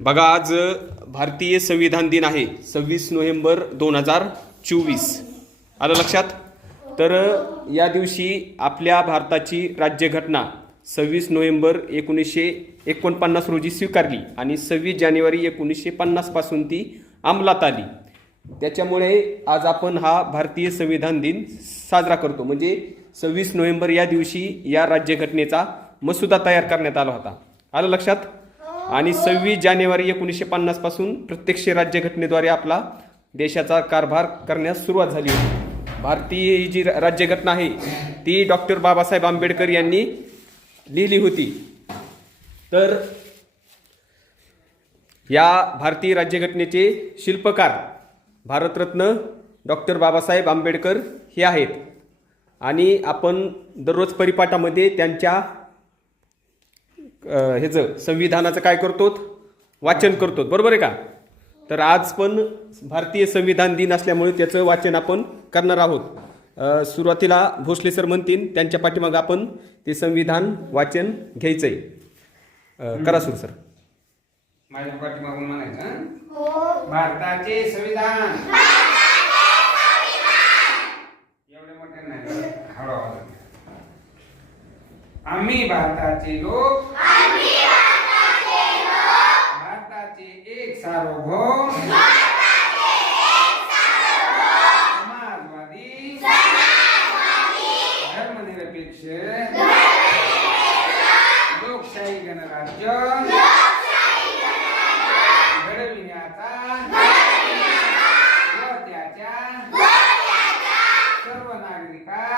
बघा आज भारतीय संविधान दिन आहे सव्वीस नोव्हेंबर दोन हजार चोवीस. आलं लक्षात? तर या दिवशी आपल्या भारताची राज्यघटना सव्वीस नोव्हेंबर एकोणीसशे एकोणपन्नास रोजी स्वीकारली आणि सव्वीस जानेवारी एकोणीसशे पन्नासपासून ती अंमलात आली. त्याच्यामुळे आज आपण हा भारतीय संविधान दिन साजरा करतो. म्हणजे सव्वीस नोव्हेंबर या दिवशी या राज्यघटनेचा मसुदा तयार करण्यात आला होता. आलं लक्षात? आणि सव्वीस जानेवारी एकोणीसशे पन्नासपासून प्रत्यक्ष राज्यघटनेद्वारे आपला देशाचा कारभार करण्यास सुरुवात झाली होती. भारतीय ही जी राज्यघटना आहे ती डॉक्टर बाबासाहेब आंबेडकर यांनी लिहिली होती. तर या भारतीय राज्यघटनेचे शिल्पकार भारतरत्न डॉक्टर बाबासाहेब आंबेडकर हे आहेत. आणि आपण दररोज परिपाठामध्ये त्यांच्या ह्याचं संविधानाचं काय करतो वाचन करतो बरोबर आहे का? तर आज पण भारतीय संविधान दिन असल्यामुळे त्याचं वाचन आपण करणार आहोत. सुरुवातीला भोसले सर म्हणतील त्यांच्या पाठीमागं आपण ते संविधान वाचन घ्यायचंय. अ, करा सुरू सर. माझ्या पाठीमागून म्हणायचं हं? भारताचे संविधान. एवढे मोठे नाही हळू आवाजात. आम्ही भारताचे लोक. भारताचे एक सार्वभौम. समाजवादी. धर्मनिरपेक्ष. लोकशाही गणराज्य. घडविण्याचा. व सर्व नागरिकास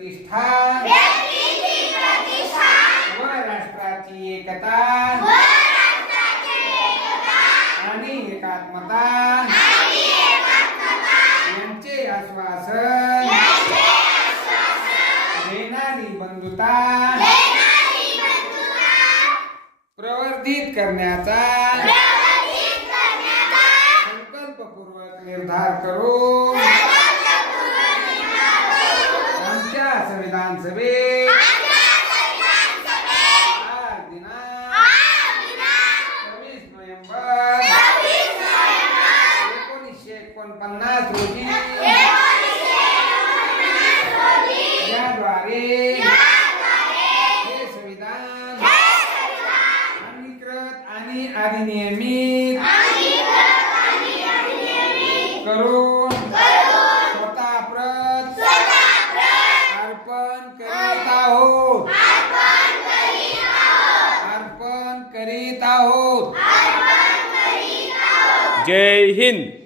प्रतिष्ठा। व राष्ट्राची एकता। आणि एकात्मता। यांचे आश्वासन। देणारी बंधुता। प्रवर्धित करण्याचा। संकल्पपूर्वक निर्धार करून। आमच्या संविधान सभेत आज दिनांक सव्वीस नोव्हेंबर एकोणीसशे एकोणपन्नास रोजी याद्वारे हे संविधान अंगीकृत आणि अधिनियमित करून स्वतः प्रत अर्पण करीत आहोत अर्पण करीत आहोत जय हिंद